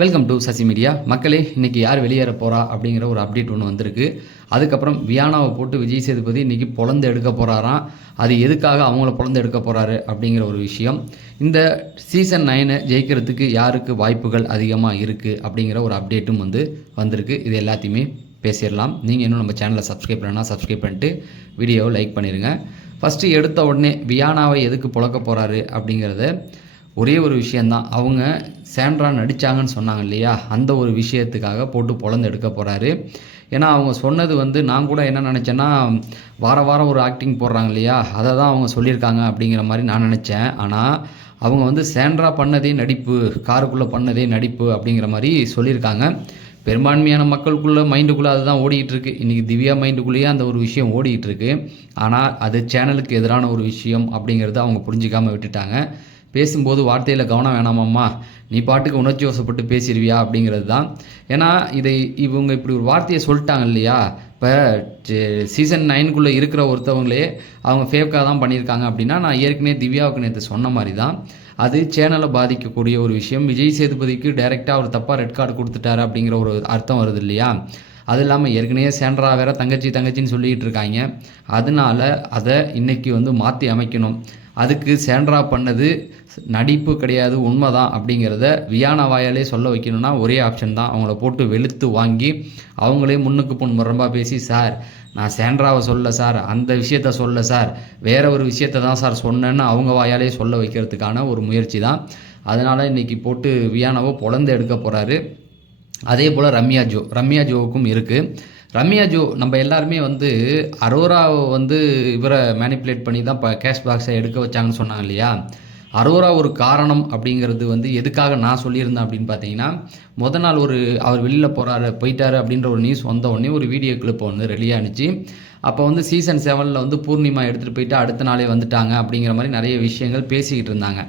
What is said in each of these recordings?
Welcome to Sasi media மக்களே இன்றைக்கி யார் வெளியேற போகிறா அப்படிங்கிற ஒரு அப்டேட் ஒன்று வந்திருக்கு. அதுக்கப்புறம் வியானாவை போட்டு விஜய் சேதுபதி இன்றைக்கி பொழந்து எடுக்க போகிறாராம் அது எதுக்காக அவங்கள பொழந்து எடுக்க போகிறாரு அப்படிங்கிற ஒரு விஷயம். இந்த சீசன் நைனை ஜெயிக்கிறதுக்கு யாருக்கு வாய்ப்புகள் அதிகமாக இருக்குது அப்படிங்கிற ஒரு அப்டேட்டும் வந்து வந்திருக்கு. இது எல்லாத்தையுமே பேசிடலாம். நீங்கள் இன்னும் நம்ம சேனலை சப்ஸ்கிரைப் பண்ணனா சப்ஸ்கிரைப் பண்ணிட்டு வீடியோவை லைக் பண்ணிடுங்க ஃபஸ்ட்டு எடுத்த உடனே வியானாவை எதுக்கு புழக்க போகிறாரு அப்படிங்கிறத ஒரே ஒரு விஷயந்தான் அவங்க சாண்ட்ரா நடித்தாங்கன்னு சொன்னாங்க இல்லையா? அந்த ஒரு விஷயத்துக்காக போட்டு பொழந்து எடுக்க போகிறாரு ஏன்னா அவங்க சொன்னது வந்து நான் கூட என்ன நினச்சேன்னா வார வாரம் ஒரு ஆக்டிங் போடுறாங்க இல்லையா? அதை தான் அவங்க சொல்லியிருக்காங்க அப்படிங்கிற மாதிரி நான் நினச்சேன். ஆனால் அவங்க வந்து சாண்ட்ரா பண்ணதே நடிப்பு காருக்குள்ளே பண்ணதே நடிப்பு அப்படிங்கிற மாதிரி சொல்லியிருக்காங்க. பெரும்பான்மையான மக்களுக்குள்ள மைண்டுக்குள்ளே அதுதான் ஓடிக்கிட்டு இன்றைக்கி திவ்யா மைண்டுக்குள்ளேயே அந்த ஒரு விஷயம் ஓடிக்கிட்டு ஆனால் அது சேனலுக்கு எதிரான ஒரு விஷயம் அப்படிங்கிறத அவங்க புரிஞ்சிக்காமல் விட்டுட்டாங்க. பேசும்போது வார்த்தையில் கவனம் வேணாமாம்மா. நீ பாட்டுக்கு உணர்ச்சி வசப்பட்டு பேசிடுவியா அப்படிங்கிறது தான் ஏன்னா இதை இவங்க இப்படி ஒரு வார்த்தையை சொல்லிட்டாங்க இல்லையா? இப்போ சீசன் நைனுக்குள்ளே இருக்கிற ஒருத்தவங்களே அவங்க ஃபேக்காக தான் பண்ணியிருக்காங்க அப்படின்னா நான் ஏற்கனவே திவ்யாவுக்கு நேற்று சொன்ன மாதிரி தான் அது சேனலை பாதிக்கக்கூடிய ஒரு விஷயம். விஜய் சேதுபதிக்கு டைரெக்டாக அவர் தப்பாக ரெட் கார்டு கொடுத்துட்டாரு அப்படிங்கிற ஒரு அர்த்தம் வருது இல்லையா? அது இல்லாமல் ஏற்கனவே சேண்ட்ரா வேற தங்கச்சி தங்கச்சின்னு சொல்லிக்கிட்டு இருக்காங்க. அதனால அதை இன்றைக்கி வந்து மாற்றி அமைக்கணும். அதுக்கு சேண்ட்ரா பண்ணது நடிப்பு கிடையாது உண்மை தான் அப்படிங்கிறத வியானா வாயாலே சொல்ல வைக்கணும்னா ஒரே ஆப்ஷன் தான். அவங்கள போட்டு வெளுத்து வாங்கி அவங்களே முன்னுக்கு பொன் முரம்பாக பேசி சார் நான் சேண்ட்ராவை சொல்ல சார். அந்த விஷயத்த சொல்ல சார். வேற ஒரு விஷயத்த தான் சார் சொன்னேன்னு அவங்க வாயாலே சொல்ல வைக்கிறதுக்கான ஒரு முயற்சி தான். அதனால் இன்னைக்கு போட்டு வியானாவோ பொழந்து எடுக்க போகிறாரு அதே போல் ரம்யா ஜோ ரம்யா ஜோவுக்கும் இருக்குது ரம்யா ஜோ நம்ம எல்லாருமே வந்து அரோராவை வந்து இவரை மேனிப்புலேட் பண்ணி தான் இப்போ கேஷ் பாக்ஸை எடுக்க வச்சாங்கன்னு சொன்னாங்க இல்லையா? அரோரா ஒரு காரணம் அப்படிங்கிறது வந்து எதுக்காக நான் சொல்லியிருந்தேன் அப்படின்னு பார்த்தீங்கன்னா முத நாள் ஒரு அவர் வெளியில் போகிறாரு போயிட்டாரு அப்படின்ற ஒரு நியூஸ் வந்த உடனே ஒரு வீடியோ கிளிப் வந்து ரெடியானுச்சு அப்போ வந்து சீசன் செவனில் வந்து பூர்ணிமா எடுத்துகிட்டு போயிட்டு அடுத்த நாளே வந்துட்டாங்க அப்படிங்கிற மாதிரி நிறைய விஷயங்கள் பேசிக்கிட்டு இருந்தாங்க.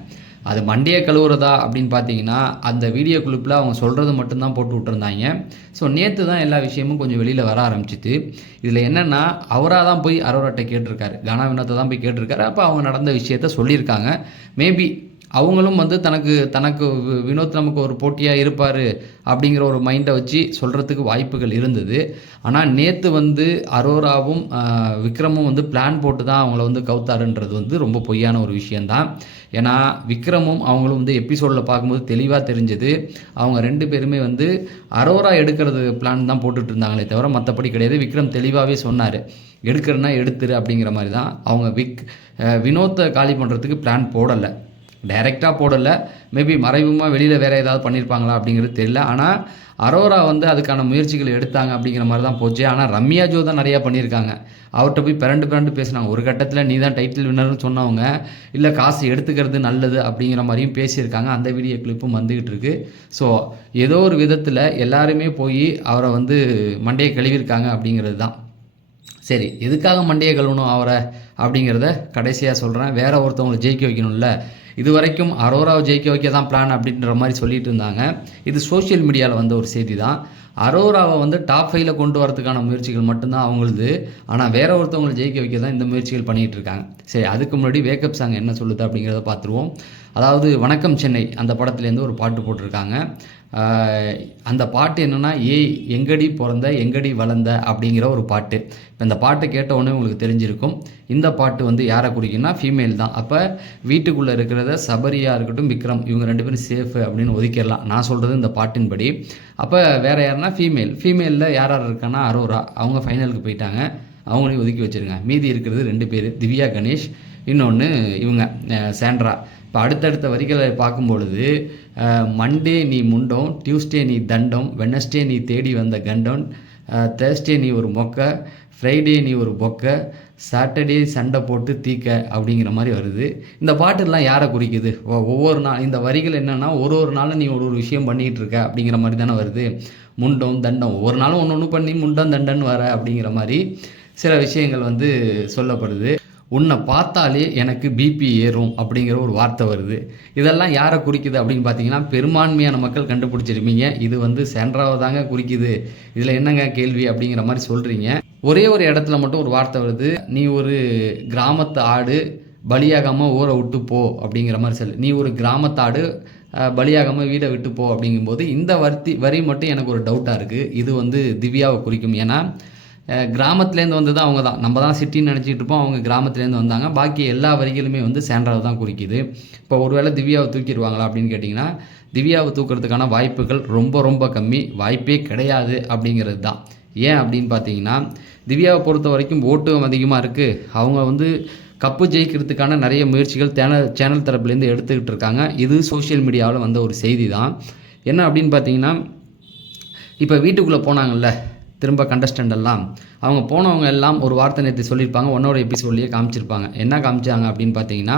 அது மண்டையை கழுவுறதா அப்படின்னு பார்த்தீங்கன்னா அந்த வீடியோ குளிப்பில் அவங்க சொல்கிறது மட்டும்தான் போட்டு விட்டுருந்தாங்க. ஸோ நேற்று தான் எல்லா விஷயமும் கொஞ்சம் வெளியில் வர ஆரம்பிச்சிது. இதில் என்னென்னா அவராக தான் போய் அரோராட்டை கேட்டிருக்காரு. கனா வினத்தை தான் போய் கேட்டிருக்காரு. அப்போ அவங்க நடந்த விஷயத்த சொல்லியிருக்காங்க. மேபி அவங்களும் வந்து தனக்கு தனக்கு வி- வினோத் நமக்கு ஒரு போட்டியாக இருப்பார் அப்படிங்கிற ஒரு மைண்டை வச்சு சொல்கிறதுக்கு வாய்ப்புகள் இருந்தது. ஆனால் நேற்று வந்து அரோராவும் விக்ரமும் வந்து பிளான் போட்டு தான் அவங்கள வந்து கவுத்தாருன்றது வந்து ரொம்ப பொய்யான ஒரு விஷயந்தான் ஏன்னா விக்ரமும் அவங்களும் வந்து எபிசோடில் பார்க்கும்போது தெளிவாக தெரிஞ்சது. அவங்க ரெண்டு பேருமே வந்து அரோரா எடுக்கிறது பிளான் தான் போட்டுட்டு இருந்தாங்களே தவிர மற்றபடி கிடையாது. விக்ரம் தெளிவாகவே சொன்னார். எடுக்கிறன்னா எடுத்துரு அப்படிங்கிற மாதிரி தான் அவங்க விக் வினோத்தை காலி பண்ணுறதுக்கு பிளான் போடலை. டைரெக்டாக போடலை. மேபி மறைமுகமாக வெளியில் வேறு ஏதாவது பண்ணியிருப்பாங்களா அப்படிங்கிறது தெரியல. ஆனால் அரோரா வந்து அதுக்கான முயற்சிகள் எடுத்தாங்க அப்படிங்கிற மாதிரி தான் போச்சு. ஆனால் ரம்யா ஜோ தான் நிறையா பண்ணியிருக்காங்க. அவர்கிட்ட போய் பிறண்டு பிறண்டு பேசினாங்க. ஒரு கட்டத்தில் நீ தான் டைட்டில் வின்னர்னு சொன்னவங்க இல்லை காசு எடுத்துக்கிறது நல்லது அப்படிங்கிற மாதிரியும் பேசியிருக்காங்க. அந்த வீடியோ கிளிப்பும் வந்துக்கிட்டு இருக்கு. ஸோ ஏதோ ஒரு விதத்தில் எல்லாருமே போய் அவரை வந்து மண்டையை கழுவிருக்காங்க அப்படிங்கிறது தான். சரி எதுக்காக மண்டையை கழுவணும் அவரை அப்படிங்கிறத கடைசியாக சொல்கிறேன் வேற ஒருத்தவங்களை ஜெயிக்க வைக்கணும்ல. இது வரைக்கும் அரோராவை ஜெயிக்க வைக்க தான் பிளான் அப்படின்ற மாதிரி சொல்லிட்டு இருந்தாங்க. இது சோஷியல் மீடியாவில் வந்த ஒரு செய்தி தான் அரோராவை வந்து டாப் ஃபைவ்ல கொண்டு வரதுக்கான முயற்சிகள் மட்டும்தான் அவங்களுது. ஆனால் வேற ஒருத்தவங்களை ஜெயிக்க வைக்க தான் இந்த முயற்சிகள் பண்ணிகிட்டு இருக்காங்க. சரி அதுக்கு முன்னாடி வேக்கப் சாங் என்ன சொல்லுது அப்படிங்கிறத பார்த்துருவோம். அதாவது வணக்கம் சென்னை அந்த படத்துலேருந்து ஒரு பாட்டு போட்டிருக்காங்க. அந்த பாட்டு என்னென்னா ஏய் எங்கடி பிறந்த எங்கடி வளர்ந்த அப்படிங்கிற ஒரு பாட்டு. இப்போ இந்த பாட்டை கேட்ட உடனே உங்களுக்கு தெரிஞ்சிருக்கும். இந்த பாட்டு வந்து யாரை குறிக்குன்னா ஃபீமேல் தான். அப்போ வீட்டுக்குள்ளே இருக்கிறத சபரியா இருக்கட்டும் விக்ரம் இவங்க ரெண்டு பேரும் சேஃபு அப்படின்னு ஒதுக்கிடலாம். நான் சொல்கிறது இந்த பாட்டின்படி. அப்போ வேறு யாருன்னா ஃபீமேல் ஃபீமேலில் யார் யார் இருக்கான்னா அரோரா. அவங்க ஃபைனலுக்கு போயிட்டாங்க. அவங்களையும் ஒதுக்கி வச்சிருங்க. மீதி இருக்கிறது ரெண்டு பேர். திவ்யா கணேஷ் இன்னொன்று இவங்க சாண்ட்ரா. இப்போ அடுத்தடுத்த வரிகளை பார்க்கும் பொழுது மண்டே நீ முண்டம் டியூஸ்டே நீ தண்டம் வெனஸ்டே நீ தேடி வந்த கண்டம் தேர்ஸ்டே நீ ஒரு மொக்க ஃப்ரைடே நீ ஒரு பொக்க சாட்டர்டே சண்டை போட்டு தீக்க அப்படிங்கிற மாதிரி வருது. இந்த பாட்டெல்லாம் யாரை குறிக்குது? ஒவ்வொரு நாள் இந்த வரிகள் என்னென்னா ஒரு ஒரு நாளும் நீ ஒரு ஒரு விஷயம் பண்ணிகிட்டு இருக்க அப்படிங்கிற மாதிரி தானே வருது. முண்டம் தண்டம் ஒவ்வொரு நாளும் ஒன்று ஒன்று பண்ணி முண்டம் தண்டன்னு வர அப்படிங்கிற மாதிரி சில விஷயங்கள் வந்து சொல்லப்படுது. உன்னை பார்த்தாலே எனக்கு பிபி ஏறும் அப்படிங்கிற ஒரு வார்த்தை வருது. இதெல்லாம் யாரை குறிக்குது அப்படின்னு பார்த்தீங்கன்னா பெரும்பான்மையான மக்கள் கண்டுபிடிச்சிருப்பீங்க. இது வந்து சென்றாவை தாங்க குறிக்குது. இதில் என்னங்க கேள்வி அப்படிங்கிற மாதிரி சொல்கிறீங்க ஒரே ஒரு இடத்துல மட்டும் ஒரு வார்த்தை வருது. நீ ஒரு கிராமத்து ஆடு பலியாகாமல் ஊரை விட்டு போ அப்படிங்கிற மாதிரி சொல்லு. நீ ஒரு கிராமத்தாடு பலியாகாமல் வீடை விட்டு போ அப்படிங்கும்போது இந்த வர்த்தி வரி மட்டும் எனக்கு ஒரு டவுட்டாக இருக்குது இது வந்து திவ்யாவை குறிக்கும். ஏன்னா கிராமத்துலேருந்து கிராமத்துலேருந்து தான் அவங்க தான் நம்ம தான் சிட்டின்னு நினச்சிட்டு இருப்போம் அவங்க கிராமத்துலேருந்து வந்தாங்க. பாக்கி எல்லா வரிகளுமே வந்து சாண்ட்ராவை தான் குறிக்குது. இப்போ ஒருவேளை திவ்யாவை தூக்கிடுவாங்களா அப்படின்னு கேட்டிங்கன்னா திவ்யாவை தூக்கிறதுக்கான வாய்ப்புகள் ரொம்ப ரொம்ப கம்மி. வாய்ப்பே கிடையாது அப்படிங்கிறது தான் ஏன் அப்படின்னு பார்த்தீங்கன்னா திவ்யாவை பொறுத்த வரைக்கும் ஓட்டும் அதிகமாக இருக்குது அவங்க வந்து கப்பு ஜெயிக்கிறதுக்கான நிறைய முயற்சிகள் சேனல் சேனல் தரப்புலேருந்து எடுத்துக்கிட்டு இருக்காங்க. இது சோஷியல் மீடியாவில் வந்த ஒரு செய்தி தான் என்ன அப்படின்னு பார்த்தீங்கன்னா இப்போ வீட்டுக்குள்ளே போனாங்கல்ல திரும்ப கண்டஸ்டன்ட் எல்லாம் அவங்க போனவங்க எல்லாம் ஒரு வார்த்தை நேற்று சொல்லியிருப்பாங்க ஒன்னோட எபிசோட்லேயே காமிச்சிருப்பாங்க. என்ன காமிச்சாங்க அப்படின்னு பார்த்தீங்கன்னா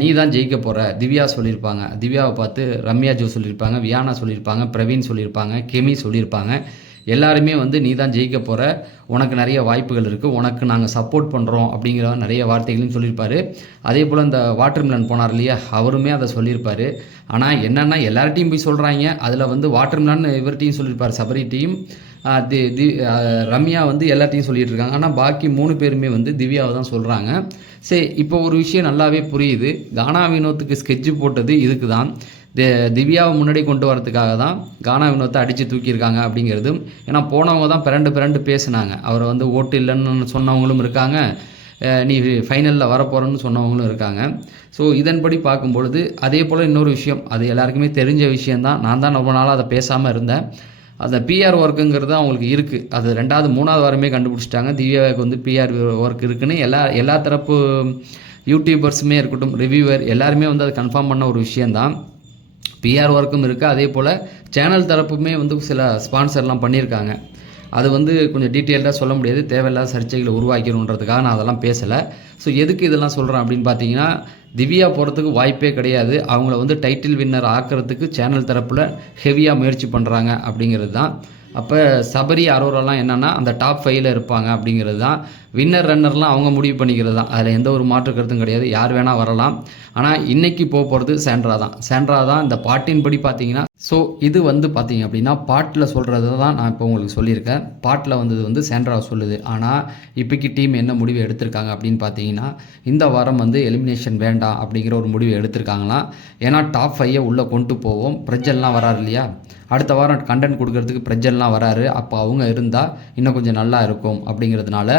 நீ தான் ஜெயிக்க போகிற திவ்யா சொல்லியிருப்பாங்க. திவ்யாவை பார்த்து ரம்யா ஜோ சொல்லியிருப்பாங்க வியானா சொல்லியிருப்பாங்க பிரவீன் சொல்லியிருப்பாங்க கெமி சொல்லியிருப்பாங்க. எல்லாருமே வந்து நீ தான் ஜெயிக்க போகிற உனக்கு நிறைய வாய்ப்புகள் இருக்குது உனக்கு நாங்கள் சப்போர்ட் பண்ணுறோம் அப்படிங்கிற நிறைய வார்த்தைகளையும் சொல்லியிருப்பார். அதே போல் இந்த வாட்டர்மிலன் போனார் இல்லையா? அவருமே அதை சொல்லியிருப்பார். ஆனால் என்னென்னா எல்லார்ட்டையும் போய் சொல்கிறாங்க அதில் வந்து வாட்டர்மிலன் இவர்கிட்டையும் சொல்லியிருப்பார் சபரிட்டையும். தி தி ரம்யா வந்து எல்லாத்தையும் சொல்லிகிட்டு இருக்காங்க ஆனால் பாக்கி மூணு பேருமே வந்து திவ்யாவை தான் சொல்கிறாங்க சரி இப்போ ஒரு விஷயம் நல்லாவே புரியுது. கானா வினோத்துக்கு ஸ்கெட்சு போட்டது இதுக்கு தான் திவ்யாவை முன்னாடி கொண்டு வரதுக்காக தான் கானா வினோத்தை அடித்து தூக்கியிருக்காங்க அப்படிங்கிறது ஏன்னா போனவங்க தான் பிறண்டு பிறண்டு பேசுனாங்க. அவரை வந்து ஓட்டு இல்லைன்னு சொன்னவங்களும் இருக்காங்க. நீ ஃபைனலில் வரப்போகிறன்னு சொன்னவங்களும் இருக்காங்க. ஸோ இதன்படி பார்க்கும்பொழுது அதே போல் இன்னொரு விஷயம். அது எல்லாருக்குமே தெரிஞ்ச விஷயந்தான் நான் தான் ரொம்ப நாளாக அதை பேசாமல் இருந்தேன். அந்த பிஆர் ஒர்க்குங்கிறது அவங்களுக்கு இருக்குது அது ரெண்டாவது மூணாவது வாரமே கண்டுபிடிச்சிட்டாங்க. திவ்யாவுக்கு வந்து பிஆர் ஒர்க் இருக்குன்னு எல்லா எல்லா தரப்பு யூடியூபர்ஸுமே இருக்கட்டும் ரிவ்யூவர் எல்லாருமே வந்து அதை கன்ஃபார்ம் பண்ண ஒரு விஷயந்தான் பிஆர் ஒர்க்கும் இருக்குது அதே போல் சேனல் தரப்புமே வந்து சில ஸ்பான்சர்லாம் பண்ணியிருக்காங்க. அது வந்து கொஞ்சம் டீட்டெயில்டாக சொல்ல முடியாது. தேவையில்லாத சர்ச்சைகளை உருவாக்கிடணுன்றதுக்காக நான் அதெல்லாம் பேசலை. ஸோ எதுக்கு இதெல்லாம் சொல்கிறேன் அப்படின்னு பார்த்தீங்கன்னா திவ்யா போகிறதுக்கு வாய்ப்பே கிடையாது. அவங்கள வந்து டைட்டில் வின்னர் ஆக்கிறதுக்கு சேனல் தரப்பில் ஹெவியாக முயற்சி பண்ணுறாங்க அப்படிங்கிறது தான். அப்போ சபரி அரோரெல்லாம் என்னென்னா அந்த டாப் ஃபைவ்ல இருப்பாங்க அப்படிங்கிறது தான். வின்னர் ரன்னர்லாம் அவங்க முடிவு பண்ணிக்கிறது தான். அதில் எந்த ஒரு மாற்று கருத்தும் கிடையாது. யார் வேணால் வரலாம். ஆனால் இன்னைக்கு போக போகிறது சேண்ட்ரா தான். சேண்ட்ரா தான் இந்த பாட்டின் படி பார்த்தீங்கன்னா ஸோ இது வந்து பார்த்தீங்க அப்படின்னா பாட்டில் சொல்கிறது தான் நான் இப்போ உங்களுக்கு சொல்லியிருக்கேன். பாட்டில் வந்தது வந்து சேண்ட்ரா சொல்லுது. ஆனால் இப்போக்கி டீம் என்ன முடிவு எடுத்திருக்காங்க அப்படின்னு பார்த்தீங்கன்னா இந்த வாரம் வந்து எலிமினேஷன் வேண்டாம் அப்படிங்கிற ஒரு முடிவு எடுத்திருக்காங்களாம். ஏன்னா டாப் ஃபைவை உள்ளே கொண்டு போவோம். பிரஜல்லாம் வராரு இல்லையா? அடுத்த வாரம் கண்டென்ட் கொடுக்கறதுக்கு பிரஜல்லாம் வராரு. அப்போ அவங்க இருந்தால் இன்னும் கொஞ்சம் நல்லா இருக்கும் அப்படிங்கிறதுனால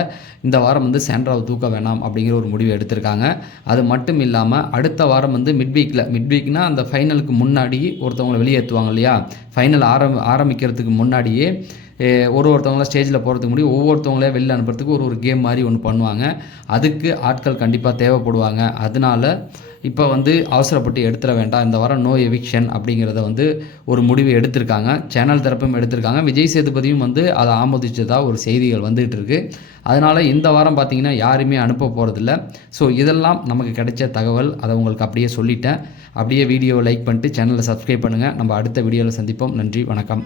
இந்த வாரம் வந்து சாண்ட்ராவை தூக்க வேணாம் அப்படிங்கிற ஒரு முடிவு எடுத்திருக்காங்க. அது மட்டும் இல்லாமல் அடுத்த வாரம் வந்து மிட் வீக்கில் மிட் வீக்னா அந்த ஃபைனலுக்கு முன்னாடி ஒருத்தவங்களை வெளியேற்றுவாங்க இல்லையா? ஃபைனல் ஆரம் ஆரம்பிக்கிறதுக்கு முன்னாடியே ஒரு ஒருத்தவங்கள ஸ்டேஜில் போகிறதுக்கு முடியும் ஒவ்வொருத்தவங்களே வெளில அனுப்புறதுக்கு ஒரு ஒரு கேம் மாதிரி ஒன்று பண்ணுவாங்க. அதுக்கு ஆட்கள் கண்டிப்பாக தேவைப்படுவாங்க. அதனால இப்போ வந்து அவசரப்பட்டு எடுத்துட வேண்டாம். இந்த வாரம் நோ எவிக்ஷன் அப்படிங்கிறத வந்து ஒரு முடிவு எடுத்திருக்காங்க. சேனல் தரப்பும் எடுத்திருக்காங்க. விஜய் சேதுபதியும் வந்து அதை ஆமோதிச்சதாக ஒரு செய்திகள் வந்துகிட்டு இருக்கு. அதனால இந்த வாரம் பார்த்தீங்கன்னா யாருமே அனுப்ப போகிறதில்ல ஸோ இதெல்லாம் நமக்கு கிடைச்ச தகவல். அதை உங்களுக்கு அப்படியே சொல்லிட்டேன். அப்படியே வீடியோவை லைக் பண்ணிட்டு சேனலை சப்ஸ்கிரைப் பண்ணுங்கள் நம்ம அடுத்த வீடியோவில் சந்திப்போம். நன்றி வணக்கம்.